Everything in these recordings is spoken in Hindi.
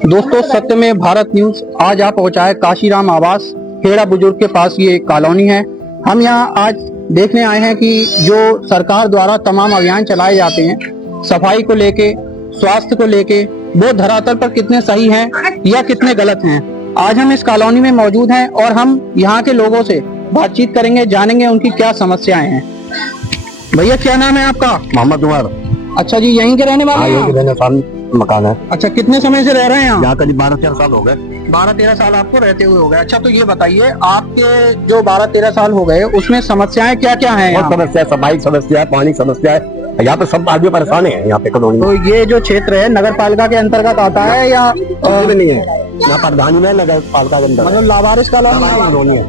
दोस्तों सत्य में भारत न्यूज आज आप पहुंचा है काशीराम आवास खेड़ा बुजुर्ग के पास। ये एक कॉलोनी है। हम यहाँ आज देखने आए हैं कि जो सरकार द्वारा तमाम अभियान चलाए जाते हैं सफाई को लेके, स्वास्थ्य को लेके, वो धरातल पर कितने सही हैं या कितने गलत हैं। आज हम इस कॉलोनी में मौजूद हैं और हम यहाँ के लोगों से बातचीत करेंगे, जानेंगे उनकी क्या समस्याएं हैं। भैया क्या नाम है आपका? मोहम्मद उमर। अच्छा जी, यहीं के रहने वाले हैं? मकान है। अच्छा, कितने समय से रह रहे हैं यहाँ करीब 12-13 साल हो गए। 12-13 साल आपको रहते हुए हो गए। अच्छा, तो ये बताइए आपके जो 12-13 साल हो गए उसमें समस्याएं क्या क्या हैं? बहुत समस्या है, सफाई समस्या है, पानी समस्या है। यहाँ पे सब आदमी परेशान है यहाँ पे कॉलोनी। तो ये जो क्षेत्र है नगर पालिका के अंतर्गत आता है या नहीं है? यहाँ प्रधानी में नगर पालिका के अंदर मतलब लावारिस कॉलोनी है।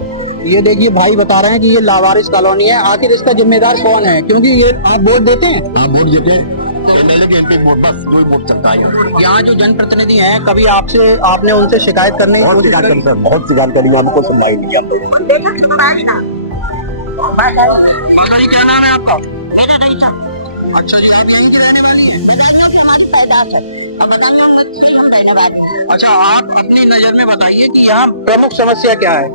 ये देखिए भाई बता रहे हैं कि ये लावारिस कॉलोनी है। आखिर इसका जिम्मेदार कौन है? क्योंकि ये आप वोट देते हैं। हाँ, वोट देते हैं। बस कोई वोट सकता है। यहाँ जो जनप्रतिनिधि हैं, कभी आपने उनसे शिकायत करने की बहुत शिकायत करी, आपको सुनवाई नहीं किया। क्या नाम है आपका? अच्छा जी, आप यहीं की रहने वाली हैं? अच्छा, आप अपनी नजर में बताइए कि यहाँ प्रमुख समस्या क्या है?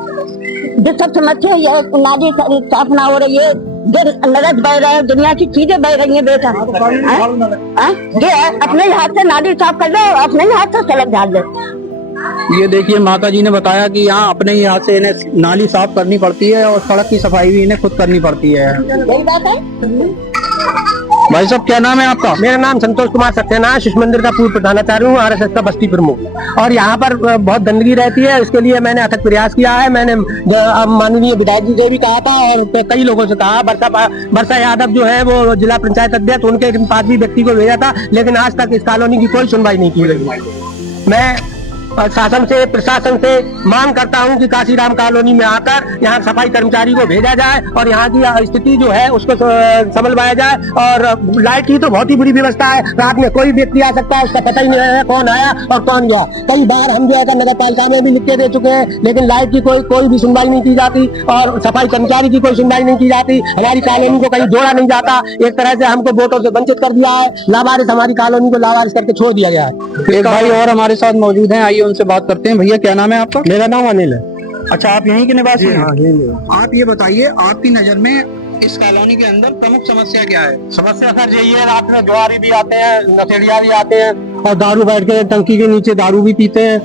जो सब समस्या ये नाली साफ ना हो रही है, जो नरक बह रहे हैं, दुनिया की चीजें बह रही हैं बेटा। जो है अपने हाथ से नाली साफ कर लो, अपने ही हाथ से सड़क झाड़ दो। ये देखिए माता जी ने बताया कि यहाँ अपने ही हाथ से इन्हें नाली साफ करनी पड़ती है और सड़क की सफाई भी इन्हें खुद करनी पड़ती है। यही बात है। भाई साहब क्या नाम है आपका? मेरा नाम संतोष कुमार सक्सेना है। शिशु मंदिर का पूर्व प्रधानाचार्य हूँ, RSS का बस्ती प्रमुख। और यहाँ पर बहुत गंदगी रहती है, इसके लिए मैंने अथक प्रयास किया है। मैंने माननीय विधायक जी से भी कहा था और कई लोगों से कहा। वर्षा यादव जो है वो जिला पंचायत अध्यक्ष, उनके पास भी व्यक्ति को भेजा था, लेकिन आज तक इस कॉलोनी की कोई सुनवाई नहीं की गई। मैं शासन से, प्रशासन से मांग करता हूं कि काशीराम कॉलोनी में आकर यहाँ सफाई कर्मचारी को भेजा जाए और यहाँ की स्थिति जो है उसको संभलवाया जाए। और लाइट की तो बहुत ही बुरी व्यवस्था है। रात में कोई व्यक्ति आ सकता है, उसका पता ही नहीं है कौन आया और कौन गया। कई बार हम जो है नगर पालिका में भी लिख के दे चुके हैं, लेकिन लाइट की कोई भी सुनवाई नहीं की जाती और सफाई कर्मचारी की कोई सुनवाई नहीं की जाती। हमारी कॉलोनी को कहीं जोड़ा नहीं जाता। एक तरह से हमको वोटों से वंचित कर दिया है। लावारिस, हमारी कॉलोनी को लावारिस करके छोड़ दिया गया है। एक भाई और हमारे साथ मौजूद हैं, आइए उनसे बात करते हैं। भैया क्या नाम है आपका? मेरा नाम अनिल है। अच्छा, आप यहीं के निवासी हैं? हाँ, यही। आप ये बताइए आपकी नजर में इस कॉलोनी के अंदर प्रमुख समस्या क्या है? समस्या सर यही है, रात में जुआरी भी आते हैं, नशेड़िया भी आते हैं और दारू बैठ के टंकी के नीचे दारू भी पीते हैं।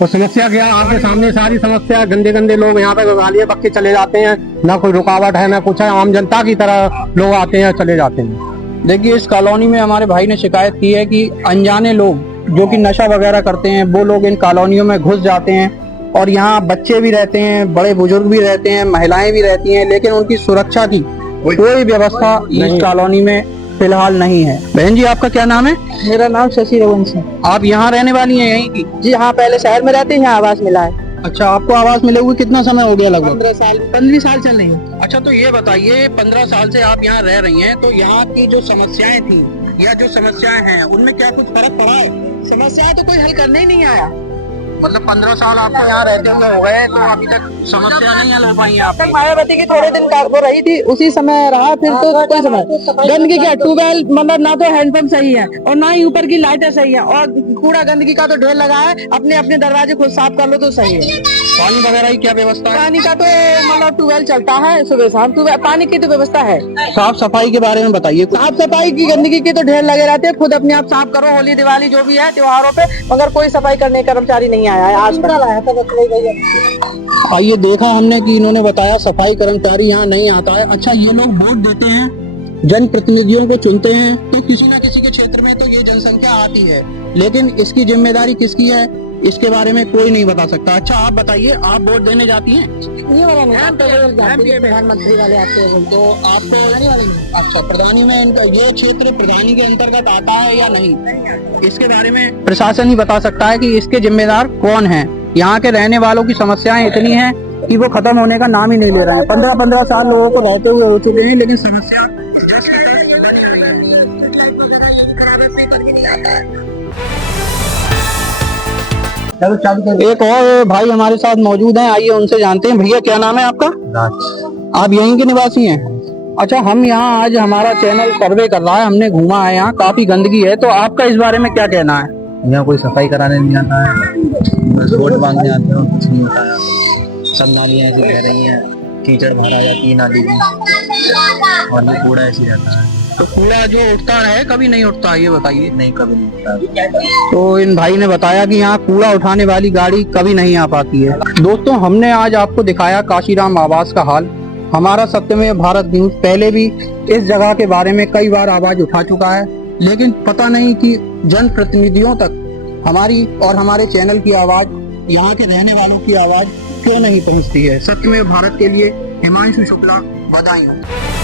और समस्या क्या, आपके सामने सारी समस्या। गंदे गंदे लोग यहाँ पे गालियां बक के चले जाते हैं, ना कोई रुकावट है ना कुछ है। आम जनता की तरह लोग आते हैं चले जाते हैं। देखिए इस कॉलोनी में हमारे भाई ने शिकायत की है कि अनजाने लोग जो कि नशा वगैरह करते हैं वो लोग इन कॉलोनियों में घुस जाते हैं और यहाँ बच्चे भी रहते हैं, बड़े बुजुर्ग भी रहते हैं, महिलाएं भी रहती हैं, लेकिन उनकी सुरक्षा की कोई व्यवस्था इस कॉलोनी में फिलहाल नहीं है। बहन जी आपका क्या नाम है? मेरा नाम शशि रघुवंश है। आप यहाँ रहने वाली हैं यहीं की? जी हाँ, पहले शहर में रहते हैं, यहाँ आवास मिला है। अच्छा, आपको आवास मिले हुए कितना समय हो गया? लगभग 15 साल चल रही है। अच्छा, तो ये बताइए 15 साल से आप यहाँ रह रही हैं, तो यहाँ की जो समस्याएं थी या जो समस्याएं हैं उनमें क्या कुछ फर्क पड़ा है? समस्या तो कोई हल करने ही नहीं आया। मतलब 15 साल आपको यहाँ रहते हुए हो गए तो अभी तक समस्या नहीं हल हो पाई है आपकी? मायावती की थोड़े दिन वो रही थी, उसी समय रहा, फिर तो कोई समय गंदगी क्या, ट्यूबवेल मतलब ना तो हैंडपंप सही है और ना ही ऊपर की लाइटें सही है और कूड़ा गंदगी का तो ढेर लगा है। अपने अपने दरवाजे खुद साफ कर लो तो सही है। पानी वगैरह की क्या व्यवस्था है? पानी का तो मतलब ट्यूबवेल चलता है सुबह शाम, पानी की तो व्यवस्था है। साफ सफाई के बारे में बताइए। साफ सफाई की, गंदगी की तो ढेर लगे रहते हैं, खुद अपने आप साफ करो। होली दिवाली जो भी है त्योहारों पे, मगर कोई सफाई करने कर्मचारी नहीं आया है आज तक। ये देखा हमने कि इन्होंने बताया सफाई कर्मचारी यहाँ नहीं आता है। अच्छा, ये लोग वोट देते हैं, जनप्रतिनिधियों को चुनते हैं, तो किसी न किसी के क्षेत्र में तो ये जनसंख्या आती है, लेकिन इसकी जिम्मेदारी किसकी है इसके बारे में कोई नहीं बता सकता। अच्छा आप बताइए, आप वोट देने जाती हैं? प्रधानमंत्री वाले आते हैं तो आपको अच्छा प्रधानी में इनका ये क्षेत्र प्रधानी के अंतर्गत आता है या नहीं, इसके बारे में प्रशासन ही बता सकता है कि इसके जिम्मेदार कौन है। यहाँ के रहने वालों की समस्याएं इतनी हैं कि वो खत्म होने का नाम ही नहीं ले रहे हैं। 15-15 साल लोगों को रहते हुए हो चुके हैं, लेकिन समस्या एक और भाई हमारे साथ मौजूद हैं, आइए उनसे जानते हैं। भैया क्या नाम है आपका? आप यहीं के निवासी हैं? अच्छा, हम यहाँ आज हमारा चैनल सर्वे कर रहा है, हमने घूमा है, यहाँ काफी गंदगी है, तो आपका इस बारे में क्या कहना है? यहाँ कोई सफाई कराने नहीं आता है, बस वोट मांगने आते हैं और कुछ नहीं होता है। सब नालियाँ ऐसे बह रही हैं, कीचड़ भरा जाती है नाली में और ये कूड़ा ऐसे ही रहता है। तो कूड़ा जो उठता है कभी नहीं उठता, ये बताइए। नहीं, कभी नहीं होता। तो इन भाई ने बताया कि यहाँ कूड़ा उठाने वाली गाड़ी कभी नहीं आ पाती है। दोस्तों, हमने आज आपको दिखाया काशीराम आवास का हाल। हमारा सत्यमेव भारत न्यूज पहले भी इस जगह के बारे में कई बार आवाज उठा चुका है, लेकिन पता नहीं कि जनप्रतिनिधियों तक हमारी और हमारे चैनल की आवाज, यहाँ के रहने वालों की आवाज क्यों नहीं पहुँचती है। सत्यमेव भारत के लिए हिमांशु शुक्ला, बधाई हो।